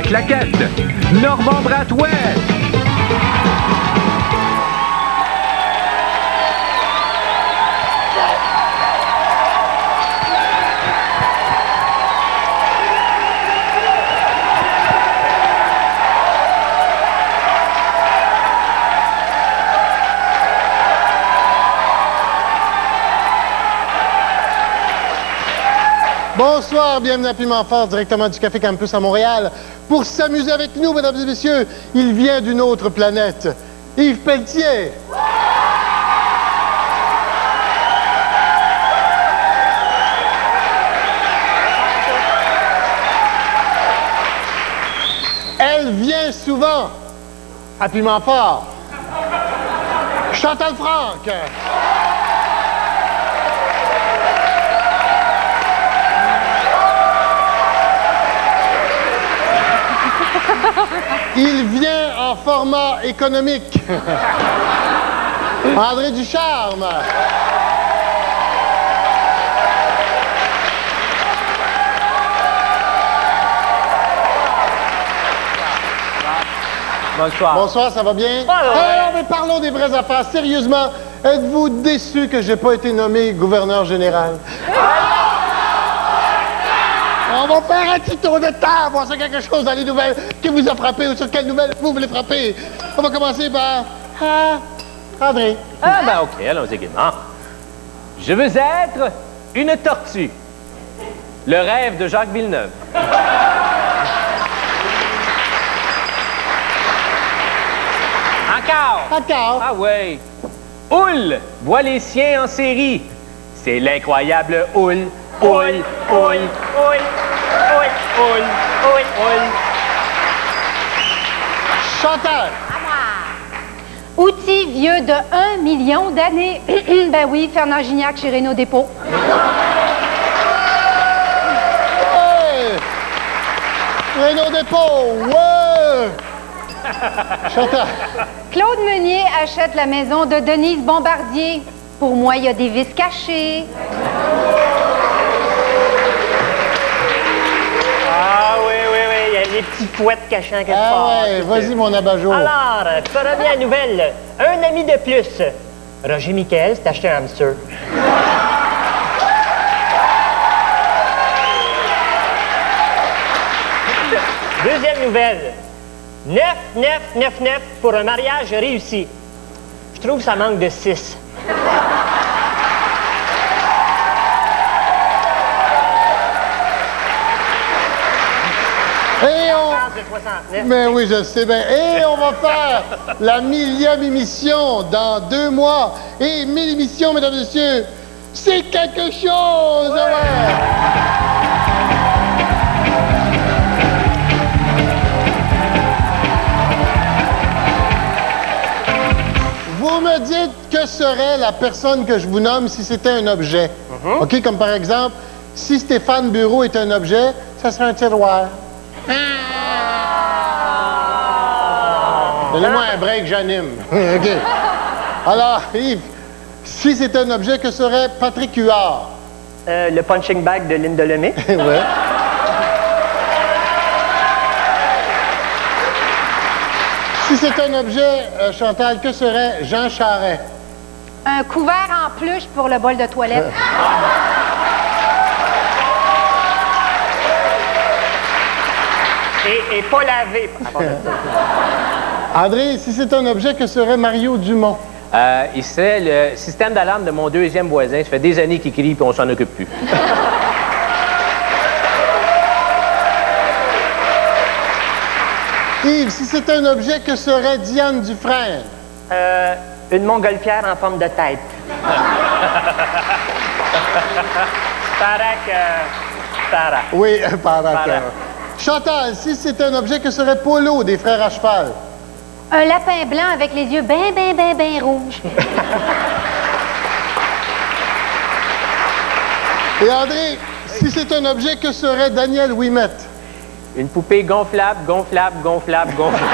claquette, Normand Bratouet. Bonsoir, bienvenue à Piment Fort, directement du Café Campus à Montréal. Pour s'amuser avec nous, mesdames et messieurs, il vient d'une autre planète. Yves Pelletier. Elle vient souvent à Piment Fort. Chantal Franck. Il vient en format économique. André Ducharme. Bonsoir. Bonsoir, ça va bien? Alors, mais parlons des vraies affaires. Sérieusement, êtes-vous déçu que j'ai pas été nommé gouverneur général? On va faire un petit tour de table, voir si quelque chose dans les nouvelles qui vous a frappé ou sur quelle nouvelle vous voulez frapper. On va commencer par... André. Ah, ben OK, allons-y gaiement. Je veux être une tortue. Le rêve de Jacques Villeneuve. Encore. Encore. Ah oui. Houle voit les siens en série. C'est l'incroyable Houle. Houle, houle, houle, houle, houle, houle, houle. Chantal. Outil vieux de 1 million d'années. Ben oui, Fernand Gignac chez Renault Dépôt. Hey! Renault Dépôt, ouais! Chantal. Claude Meunier achète la maison de Denise Bombardier. Pour moi, il y a des vis cachées. Les petits fouettes cachant quelque Ah part. ouais, vas-y mon abat-jour. Alors, je reviens à la nouvelle. Un ami de plus. Roger Michael s'est acheté un hamster. Deuxième nouvelle. 9, 9, 9, 9 pour un mariage réussi. Je trouve que ça manque de 6. Et on... Mais oui, je sais bien. Et on va faire la 1000e émission dans 2 mois. Et 1000 émissions, mesdames et messieurs, c'est quelque chose! Ouais. Vous me dites que serait la personne que je vous nomme si c'était un objet. OK, comme par exemple, si Stéphane Bureau est un objet, ça serait un tiroir. Donnez-moi un break, j'anime. OK. Alors, Yves, si c'est un objet, que serait Patrick Huard? Le punching bag de Linda Lemay. Ouais. Si c'est un objet, Chantal, que serait Jean Charest? Un couvert en peluche pour le bol de toilette. Et pas lavé. André, si c'est un objet, que serait Mario Dumont? Il serait le système d'alarme de mon deuxième voisin. Ça fait des années qu'il crie et on s'en occupe plus. Yves, si c'est un objet, que serait Diane Dufresne? Une montgolfière en forme de tête. Para. Oui, par accord. Chantal, si c'est un objet, que serait Polo des Frères à Cheval? Un lapin blanc avec les yeux ben rouges. Et André, si c'est un objet, que serait Daniel Ouimette? Une poupée gonflable, gonflable, gonflable, gonflable.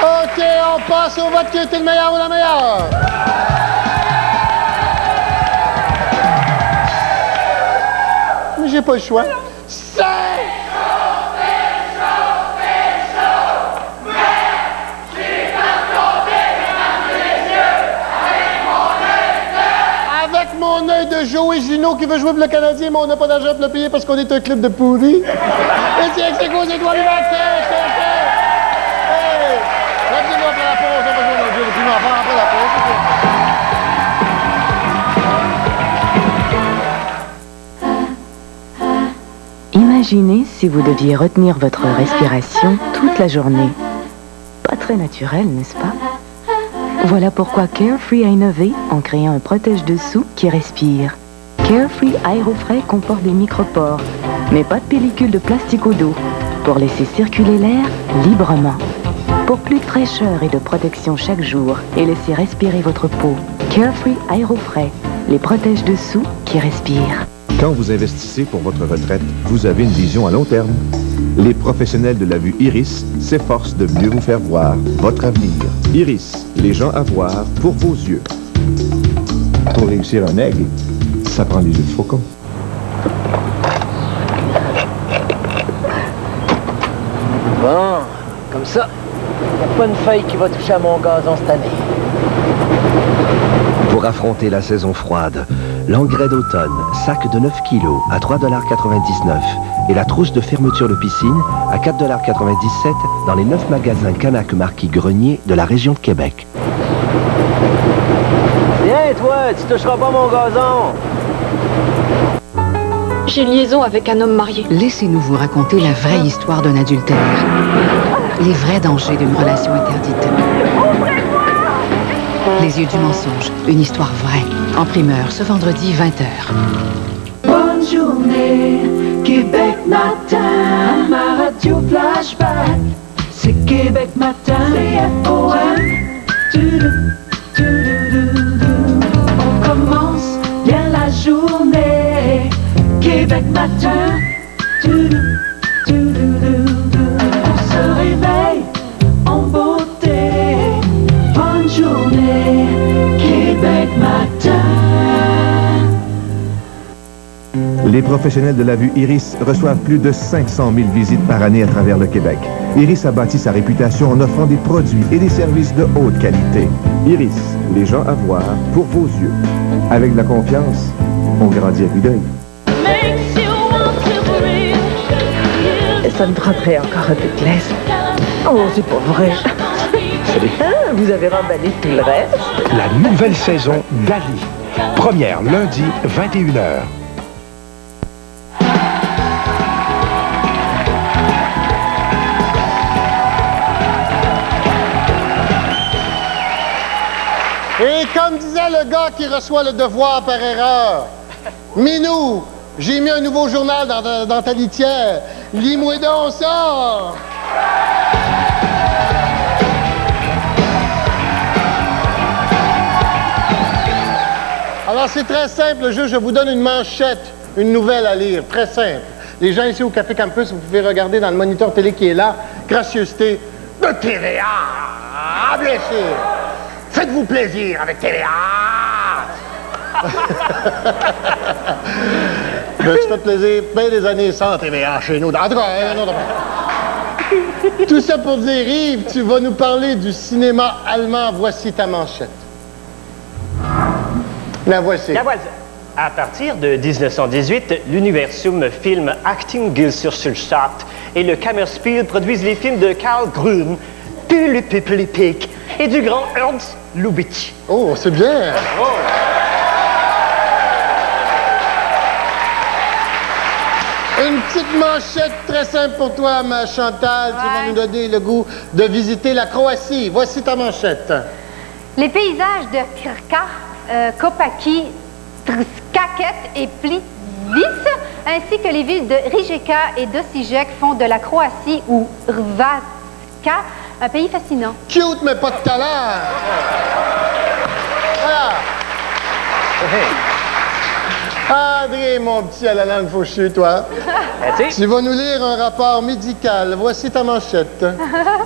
OK, on passe au vote qui a été le meilleur ou la meilleure. j'ai pas le choix. C'est... Avec mon œil de Joey Gino qui veut jouer pour le Canadien, mais on n'a pas d'argent pour le payer parce qu'on est un club de pourris. Et c'est avec ses causes étoiles du vaccin, Hey! Rappelez-nous après la pause, on va jouer dans le jeu de plus enfants après la pause. Imaginez si vous deviez retenir votre respiration toute la journée. Pas très naturel, n'est-ce pas? Voilà pourquoi Carefree a innové en créant un protège-dessous qui respire. Carefree Aérofrais comporte des micropores, mais pas de pellicule de plastique au dos, pour laisser circuler l'air librement. Pour plus de fraîcheur et de protection chaque jour et laisser respirer votre peau, Carefree Aérofrais, les protège-dessous qui respirent. Quand vous investissez pour votre retraite, vous avez une vision à long terme. Les professionnels de la vue Iris s'efforcent de mieux vous faire voir votre avenir. Iris, les gens à voir pour vos yeux. Pour réussir un aigle, ça prend des yeux de faucon. Bon, comme ça, il n'y a pas une feuille qui va toucher à mon gazon cette année. Pour affronter la saison froide, l'engrais d'automne, sac de 9 kg à 3,99 $ et la trousse de fermeture de piscine à 4,97 $ dans les 9 magasins Canac marquis Grenier de la région de Québec. Viens, toi, tu toucheras pas mon gazon. J'ai une liaison avec un homme marié. Laissez-nous vous raconter la vraie histoire d'un adultère. Les vrais dangers d'une relation interdite. Les yeux du mensonge, une histoire vraie. En primeur, ce vendredi, 20h. Bonne journée, Québec matin, ma radio flashback. C'est Québec matin, CFOM. On commence bien la journée, Québec matin. On se réveille en beauté. Bonne journée, Québec matin. Les professionnels de la vue Iris reçoivent plus de 500 000 visites par année à travers le Québec. Iris a bâti sa réputation en offrant des produits et des services de haute qualité. Iris, les gens à voir pour vos yeux. Avec de la confiance, on grandit à vue d'œil. Ça me prendrait encore un peu de glace. Oh, c'est pas vrai. Ah, vous avez remballé tout le reste. La nouvelle saison d'Ali. Première lundi, 21h. Et comme disait le gars qui reçoit le devoir par erreur, Minou, j'ai mis un nouveau journal dans ta litière. Lis-moi donc ça! Alors, c'est très simple, le jeu. Je vous donne une manchette, une nouvelle à lire. Très simple. Les gens ici au Café Campus, vous pouvez regarder dans le moniteur télé qui est là. Gracieuseté de TVA. Ah, bien sûr. Faites-vous plaisir avec TVA. Ben, tu fais plaisir bien des années sans TVA chez nous. En tout cas, non. Tout ça pour dire, Yves, tu vas nous parler du cinéma allemand. Voici ta manchette. La voici. La voici. À partir de 1918, l'Universum filme Acting Gilsurstadt et le Kammerspiel produisent les films de Karl Grün, Pulipipilipik et du grand Ernst Lubitsch. Oh, c'est bien! Oh. Une petite manchette très simple pour toi, ma Chantal. Tu vas nous donner le goût de visiter la Croatie. Voici ta manchette. Les paysages de Krka, Kopaki, Trskaket et Plivice, ainsi que les villes de Rijeka et d'Osijek font de la Croatie ou Hrvatska un pays fascinant. Cute, mais pas de talent! Voilà! André, mon petit à la langue fauchue, toi. Tu vas nous lire un rapport médical. Voici ta manchette.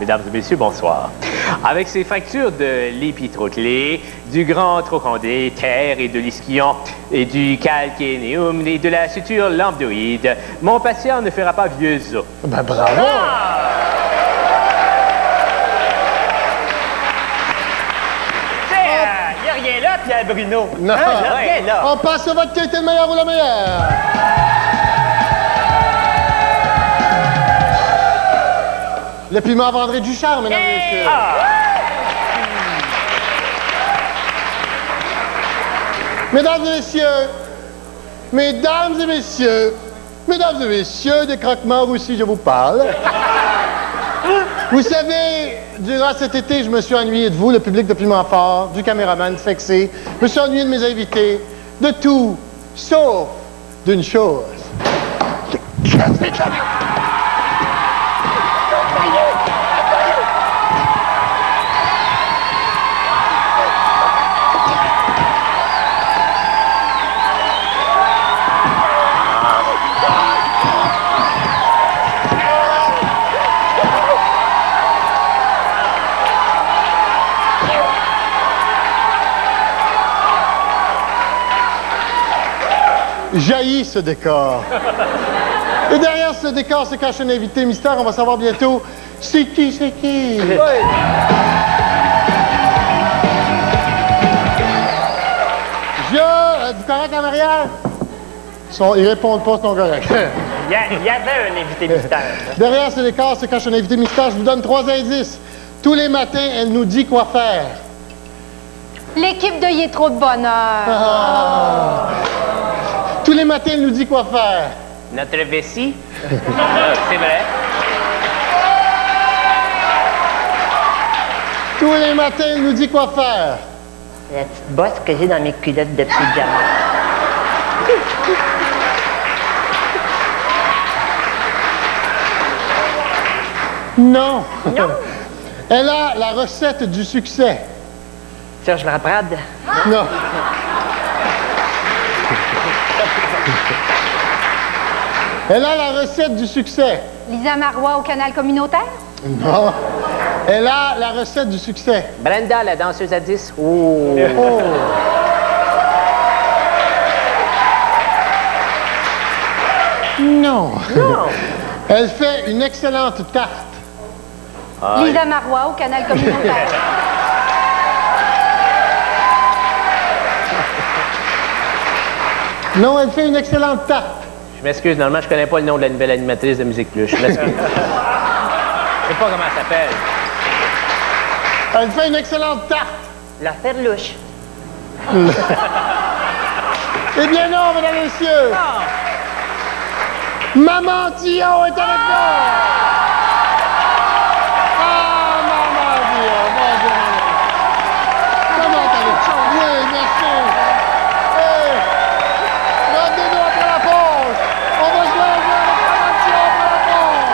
Mesdames et messieurs, bonsoir. Avec ses fractures de l'épitroclé, du grand trochondritaire et de l'ischyon, et du calcanéum et de la suture lambdoïde, mon patient ne fera pas vieux os. Ben, bravo! Il n'y a rien là, Pierre Bruno. Non, rien là. On passe au vote qui était le meilleur ou la meilleure. Le piment vendrait du charme, mesdames et messieurs. Mesdames et messieurs, mesdames et messieurs, mesdames et messieurs, des croque-morts aussi, je vous parle. Vous savez, durant cet été, je me suis ennuyé de vous, le public de Piment Fort, du caméraman sexy. Je me suis ennuyé de mes invités, de tout, sauf d'une chose. Jaillit ce décor. Et derrière ce décor se cache un invité mystère. On va savoir bientôt c'est qui, c'est qui. Oui. Êtes-vous correct en arrière? Ils répondent pas, c'est non correct. Il y avait un invité mystère. Derrière ce décor se cache un invité mystère. Je vous donne 3 indices. Tous les matins, elle nous dit quoi faire. L'équipe de Y est trop de bonheur. Ah. Tous les matins, elle nous dit quoi faire. Notre vessie? C'est vrai. Tous les matins, elle nous dit quoi faire. La petite bosse que j'ai dans mes culottes de pyjama. Non. Non. Elle a la recette du succès. Serge Laprade? Non. Elle a la recette du succès. Lisa Marois au canal communautaire? Non. Elle a la recette du succès. Brenda, la danseuse à 10. Oh. Oh. Non. Non. Elle fait une excellente tarte. Lisa Marois au canal communautaire. Non, elle fait une excellente tarte. Je m'excuse, normalement, je connais pas le nom de la nouvelle animatrice de Musique Plus. Je m'excuse. Je sais pas comment elle s'appelle. Elle fait une excellente tarte. La Ferlouche. Eh bien non, mesdames et messieurs. Non. Maman Dion est avec nous. Ah, Maman Dion, mon Dieu. Comment allez-vous? Oui, merci. Hey. Rendez-nous après la pause. On va jouer avec Maman Dion après la pause.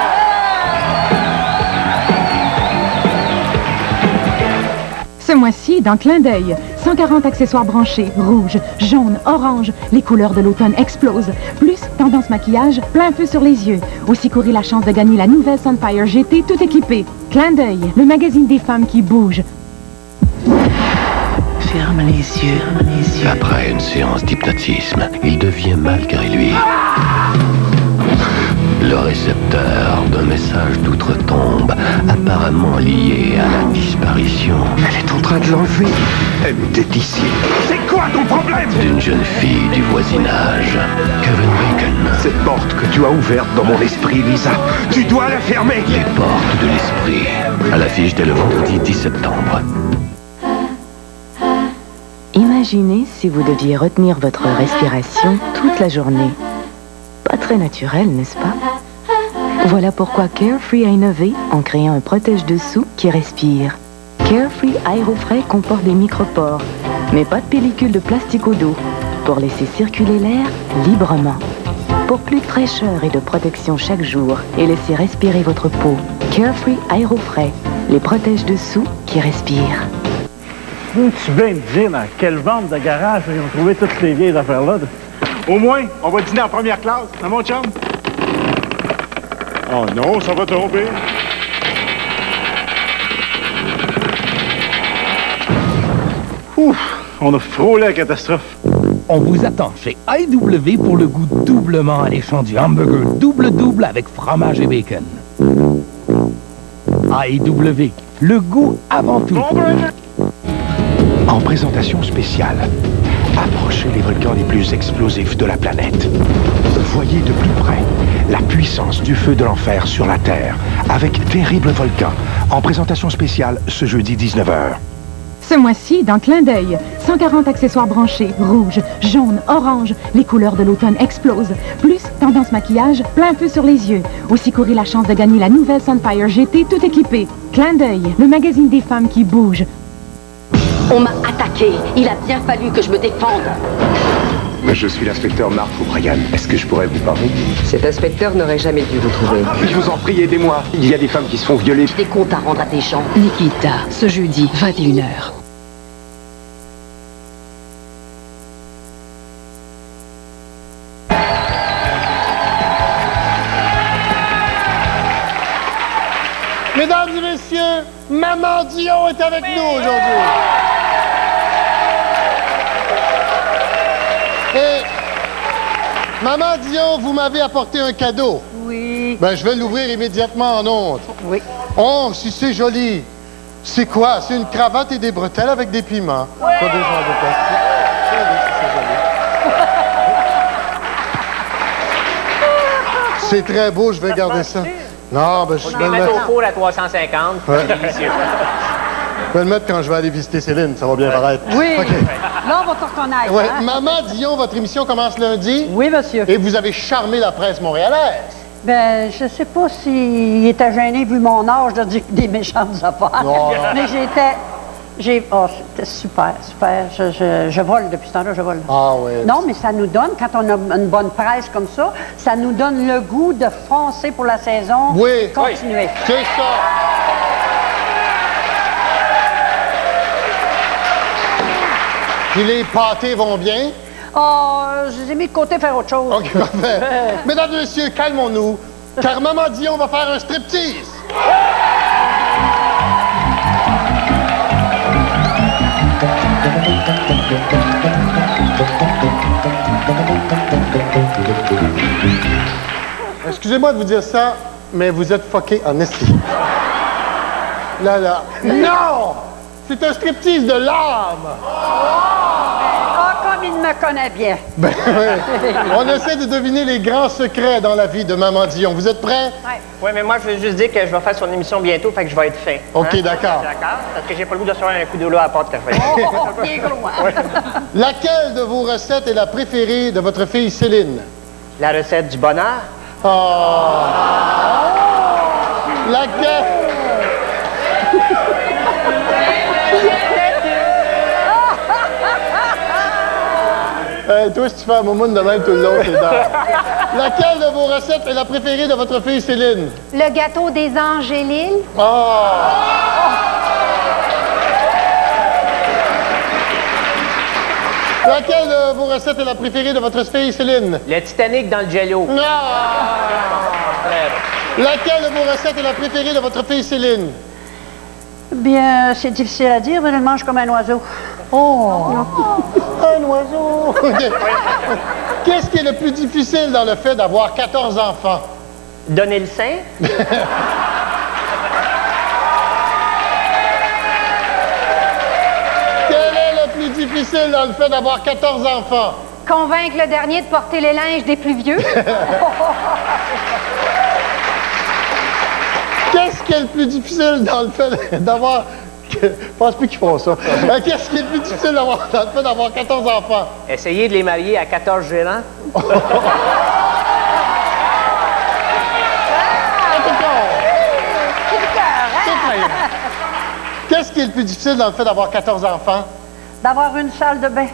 Ce mois-ci, dans Clin d'œil, 140 accessoires branchés, rouge, jaune, orange. Les couleurs de l'automne explosent. Plus, tendance maquillage, plein feu sur les yeux. Aussi courir la chance de gagner la nouvelle Sunfire GT tout équipée. Clin d'œil, le magazine des femmes qui bougent. Ferme les yeux, Après une séance d'hypnotisme, il devient malgré lui le récepteur d'un message d'outre-tombe apparemment lié à la disparition. Elle est en train de l'enlever. Elle était ici. C'est quoi ton problème? D'une jeune fille du voisinage, Kevin Bacon. Cette porte que tu as ouverte dans mon esprit, Lisa, tu dois la fermer. Les portes de l'esprit. À l'affiche dès le vendredi 10 septembre. Imaginez si vous deviez retenir votre respiration toute la journée. Pas très naturel, n'est-ce pas? Voilà pourquoi Carefree a innové en créant un protège-dessous qui respire. Carefree Aérofrais comporte des micropores, mais pas de pellicule de plastique au dos, pour laisser circuler l'air librement. Pour plus de fraîcheur et de protection chaque jour et laisser respirer votre peau, Carefree Aérofrais, les protège-dessous qui respirent. Peux-tu bien me dire dans quelle vente de garage ils ont trouvé toutes ces vieilles affaires-là? Au moins, on va dîner en première classe, hein, mon chum? Oh non, ça va tomber. Ouf, on a frôlé la catastrophe. On vous attend chez IW pour le goût doublement alléchant du hamburger double-double avec fromage et bacon. IW, le goût avant tout. En présentation spéciale, approchez les volcans les plus explosifs de la planète. Voyez de plus près la puissance du feu de l'enfer sur la Terre avec Terrible Volcan. En présentation spéciale ce jeudi 19h. Ce mois-ci, dans Clin d'œil, 140 accessoires branchés, rouge, jaune, orange. Les couleurs de l'automne explosent. Plus, tendance maquillage, plein feu sur les yeux. Aussi courir la chance de gagner la nouvelle Sunfire GT tout équipée. Clin d'œil, le magazine des femmes qui bougent. On m'a attaqué. Il a bien fallu que je me défende. Je suis l'inspecteur Mark O'Brien. Est-ce que je pourrais vous parler? Cet inspecteur n'aurait jamais dû vous trouver. Je vous en prie, aidez-moi. Il y a des femmes qui se font violer. Des comptes à rendre à des gens. Nikita, ce jeudi, 21h. Mesdames et messieurs, Maman Dion est avec nous aujourd'hui. Et Maman Dion, vous m'avez apporté un cadeau. Oui. Ben, je vais l'ouvrir immédiatement en honte. Oui. Oh, si c'est joli. C'est quoi? C'est une cravate et des bretelles avec des piments. Ouais. Pas des genres de plastique. C'est très beau, je vais garder ça. Non, ben, je vais le mettre au four à 350. Ouais. C'est délicieux. Je vais le mettre quand je vais aller visiter Céline, ça va bien paraître. Oui. OK. Là, on va te reconnaître. Ouais. Hein? Maman Dion, votre émission commence lundi. Oui, monsieur. Et vous avez charmé la presse montréalaise. Ben, je sais pas s'il était gêné, vu mon âge, de dire des méchantes affaires. Non. Mais oh, c'était super, super. Je vole depuis ce temps-là, je vole. Ah oui. Non, mais ça nous donne, quand on a une bonne presse comme ça nous donne le goût de foncer pour la saison. Oui. Continuer. Oui. C'est ça. Puis les pâtés vont bien? Oh, je les ai mis de côté faire autre chose. OK, parfait. Mesdames et messieurs, calmons-nous, car Maman Dion va faire un striptease. Excusez-moi de vous dire ça, mais vous êtes fucké en esti. Là, là. Non! C'est un striptease de l'âme! Ah, comme il me connaît bien. Ben oui. On essaie de deviner les grands secrets dans la vie de Maman Dion. Vous êtes prêts? Oui. Oui, mais moi, je veux juste dire que je vais faire son émission bientôt, fait que je vais être fin. OK, d'accord. D'accord? Parce que j'ai pas le goût de recevoir un coup de l'eau à la pâte café. Oh, bien gros, hein? Ouais. Laquelle de vos recettes est la préférée de votre fille Céline? La recette du bonheur? Oh! Laquelle? Toi, si tu fais un moment de même tout le long, c'est dingue. Laquelle de vos recettes est la préférée de votre fille Céline? Le gâteau des Angélines. Oh! Laquelle de vos recettes est la préférée de votre fille Céline? Le Titanic dans le jello. Non! Laquelle de vos recettes est la préférée de votre fille Céline? Bien, c'est difficile à dire, mais elle mange comme un oiseau. Oh! Un oiseau! Qu'est-ce qui est le plus difficile dans le fait d'avoir 14 enfants? Donner le sein? Quel est le plus difficile dans le fait d'avoir 14 enfants? Convaincre le dernier de porter les linges des plus vieux. Qu'est-ce qui est le plus difficile dans le fait d'avoir... Je pense plus qu'ils font ça. Qu'est-ce qui est le plus difficile dans le fait d'avoir 14 enfants? Essayez de les marier à 14 gérants. Qu'est-ce qui est le plus difficile dans le fait d'avoir 14 enfants? D'avoir une salle de bain.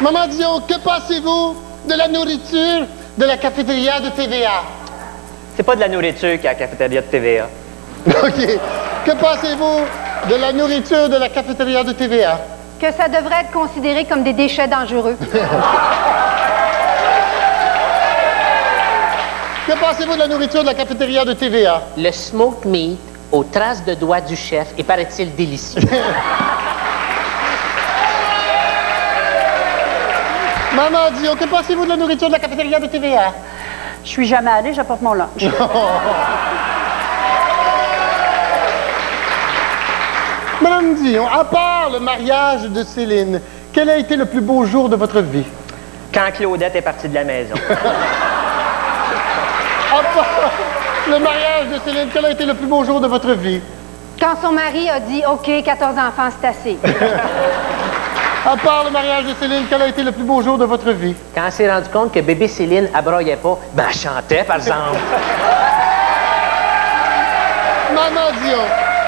Maman Dion, que pensez-vous de la nourriture de la cafétéria de TVA? C'est pas de la nourriture qui est à la cafétéria de TVA. OK. Que pensez-vous de la nourriture de la cafétéria de TVA? Que ça devrait être considéré comme des déchets dangereux. Que pensez-vous de la nourriture de la cafétéria de TVA? Le smoked meat aux traces de doigts du chef et paraît-il délicieux. Maman Dion, que pensez-vous de la nourriture de la cafétéria de TVA? Je suis jamais allée, j'apporte mon lunch. Madame Dion, à part le mariage de Céline, quel a été le plus beau jour de votre vie? Quand Claudette est partie de la maison. À part le mariage de Céline, quel a été le plus beau jour de votre vie? Quand son mari a dit « OK, 14 enfants, c'est assez ». À part le mariage de Céline, quel a été le plus beau jour de votre vie? Quand elle s'est rendu compte que bébé Céline abroyait pas, ben elle chantait, par exemple. Maman Dion,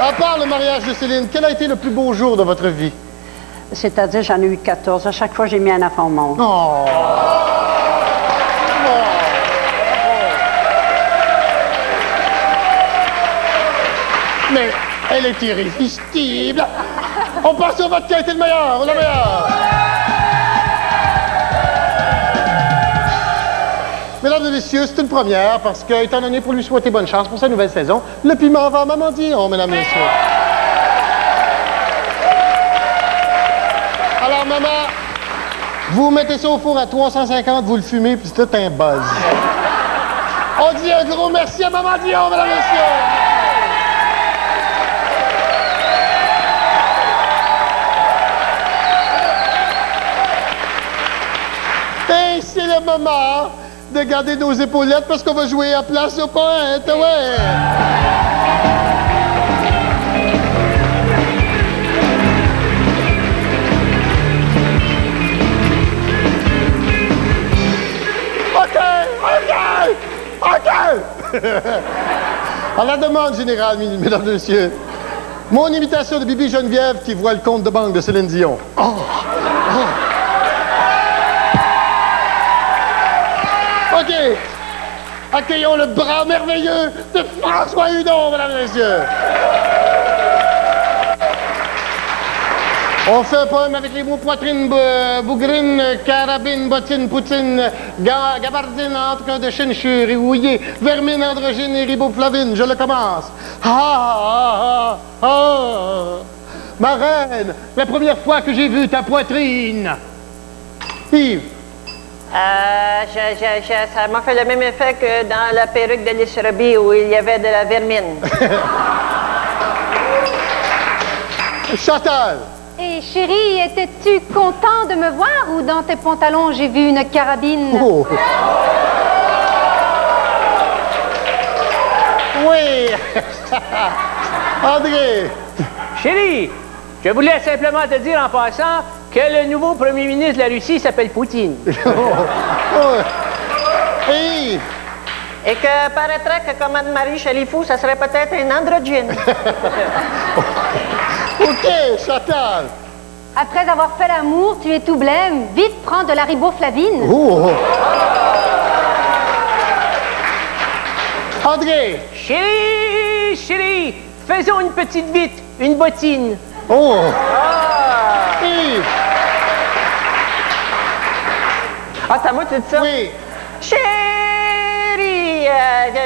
à part le mariage de Céline, quel a été le plus beau jour de votre vie? C'est-à-dire, j'en ai eu 14. À chaque fois, j'ai mis un enfant au monde. Oh! Mais elle est irrésistible. On passe au vote qui a été le meilleur, la meilleure. Mesdames et messieurs, c'est une première parce que, étant donné pour lui souhaiter bonne chance pour sa nouvelle saison, le piment va à Maman Dion, mesdames et messieurs. Alors, maman, vous mettez ça au four à 350, vous le fumez, puis c'est tout un buzz. On dit un gros merci à Maman Dion, mesdames et messieurs. Et c'est le moment de garder nos épaulettes parce qu'on va jouer à place au poète, ouais! OK! À la demande générale, mesdames et messieurs, mon imitation de Bibi Geneviève qui voit le compte de banque de Céline Dion. OK. Accueillons le bras merveilleux de François Hudon, mesdames et messieurs. On fait un poème avec les mots poitrine, bougrine, carabine, bottine, poutine, gabardine, entre de chinchure et houillé, vermine, androgyne et riboflavine. Je le commence. Ma reine, la première fois que j'ai vu ta poitrine. Yves. Ça m'a fait le même effet que dans la perruque d'Alice Robbie où il y avait de la vermine. Chantal. Et chérie, étais-tu content de me voir ou dans tes pantalons j'ai vu une carabine? Oh. Oui. André. Chérie, je voulais simplement te dire en passant que le nouveau premier ministre de la Russie s'appelle Poutine. Hey. Et que paraîtrait que comme Anne-Marie Chalifou, ça serait peut-être un androgyne. OK, Chantal. Après avoir fait l'amour, tu es tout blême. Vite, prends de la riboflavine. Oh. André. Chérie, faisons une petite vite, une bottine. Oh. Yves. Ah, t'as moi, tu dis ça? Oui. Chérie,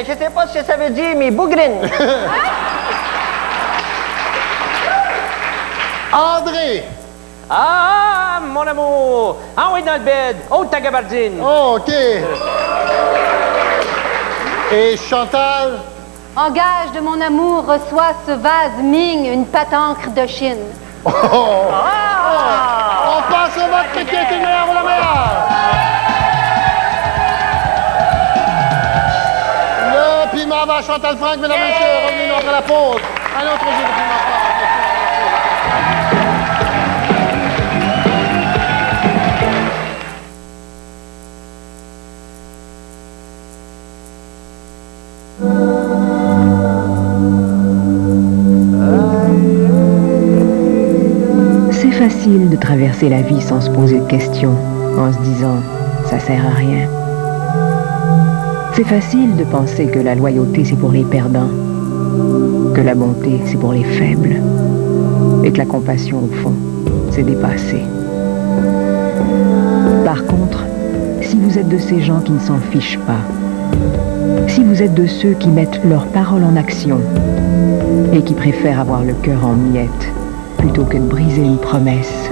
je sais pas ce que ça veut dire, mais bougrine. André. Ah, mon amour. Ah oui, dans le bed. Oh, ta gabardine. Oh, OK. Et Chantal? En gage de mon amour, reçois ce vase Ming, une pâte-encre de Chine. On passe au vote qui était le meilleur ou la meilleure. Le piment va à Chantal Franck, mesdames et messieurs. Revenez-nous après la pause. Un autre jeu de piment franc. C'est facile de traverser la vie sans se poser de questions, en se disant « ça sert à rien ». C'est facile de penser que la loyauté c'est pour les perdants, que la bonté c'est pour les faibles. et que la compassion, au fond, c'est dépassé. Par contre, si vous êtes de ces gens qui ne s'en fichent pas, si vous êtes de ceux qui mettent leurs paroles en action et qui préfèrent avoir le cœur en miettes plutôt que de briser une promesse,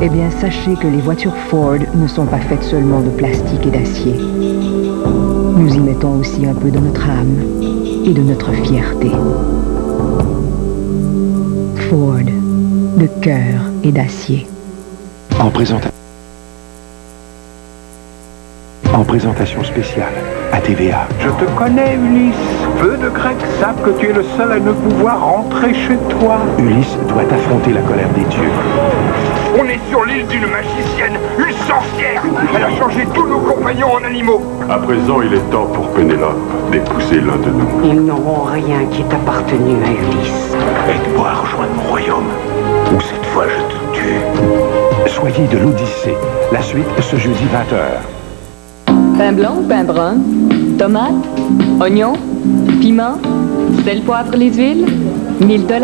eh bien, sachez que les voitures Ford ne sont pas faites seulement de plastique et d'acier. Nous y mettons aussi un peu de notre âme et de notre fierté. Ford, de cœur et d'acier. En présentation spéciale à TVA. Je te connais, Ulysse. Peu de Grecs savent que tu es le seul à ne pouvoir rentrer chez toi. Ulysse doit affronter la colère des dieux. On est sur l'île d'une magicienne, une sorcière. Elle a changé tous nos compagnons en animaux. À présent, il est temps pour Pénélope d'épouser l'un de nous. Ils n'auront rien qui est appartenu à Ulysse. Aide-moi à rejoindre mon royaume, ou cette fois je te tue. Soyez de l'Odyssée. La suite ce jeudi 20h. Pain blanc ou pain brun? Tomates? Oignons? Piment? Sel, poivre, les huiles? 1000 $?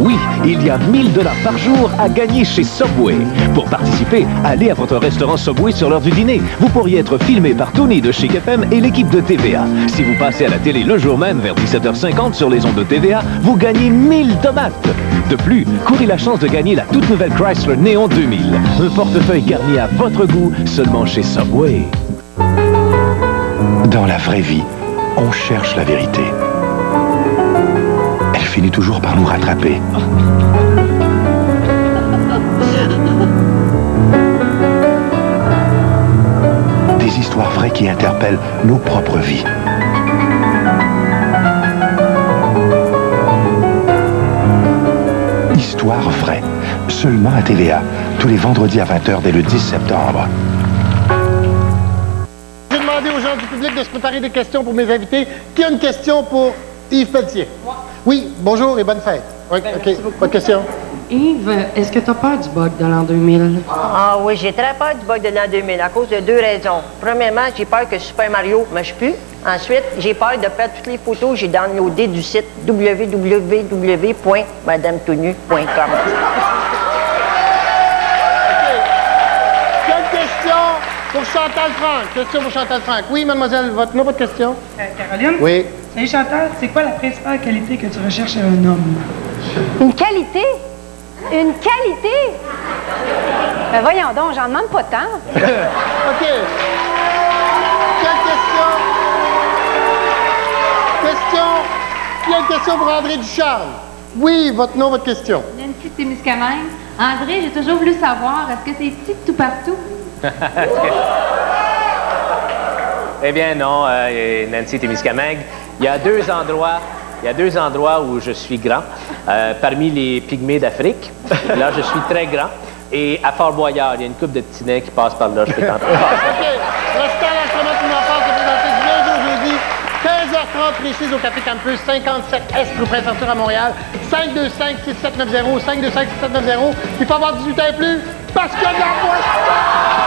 Oui, il y a 1000 $ par jour à gagner chez Subway. Pour participer, allez à votre restaurant Subway sur l'heure du dîner. Vous pourriez être filmé par Tony de Chic FM et l'équipe de TVA. Si vous passez à la télé le jour même vers 17h50 sur les ondes de TVA, vous gagnez 1000 tomates. De plus, courez la chance de gagner la toute nouvelle Chrysler Neon 2000. Un portefeuille garni à votre goût seulement chez Subway. Dans la vraie vie, on cherche la vérité. Elle finit toujours par nous rattraper. Des histoires vraies qui interpellent nos propres vies. Histoire vraie, seulement à TVA, tous les vendredis à 20h dès le 10 septembre. J'ai demandé aux gens du public de se préparer des questions pour mes invités. Qui a une question pour Yves Pelletier? Moi. Oui, bonjour et bonne fête. Oui, OK. Pas de question. Yves, est-ce que tu as peur du bug de l'an 2000? Ah oui, j'ai très peur du bug de l'an 2000 à cause de deux raisons. Premièrement, j'ai peur que Super Mario ne marche plus. Ensuite, j'ai peur de perdre toutes les photos que j'ai downloadées du site www.madametonu.com. Pour Chantal Franck. Question pour Chantal Franck. Oui, mademoiselle, votre nom, votre question? Caroline? Oui. Salut Chantal, c'est quoi la principale qualité que tu recherches chez un homme? Une qualité? Une qualité? Ben voyons donc, j'en demande pas tant. OK. Quelle question? Qui a une question pour André Ducharme? Oui, votre nom, votre question. Nancy Témiscamingue. André, j'ai toujours voulu savoir, est-ce que c'est petit tout partout? Eh bien non, Nancy Témiscamingue, il y a deux endroits où je suis grand. Parmi les pygmées d'Afrique, là je suis très grand. Et à Fort-Boyard, il y a une couple de petits nains qui passent par là, je peux t'en parler. OK. Restant à l'instrument qui m'en passe de présenter du lundi au jeudi, 15h30 précise au Café Campus, 57S rue Prince-Arthur à Montréal, 525-6790, 525-6790. Il faut avoir 18 ans et plus, parce qu'il y a de la boisson!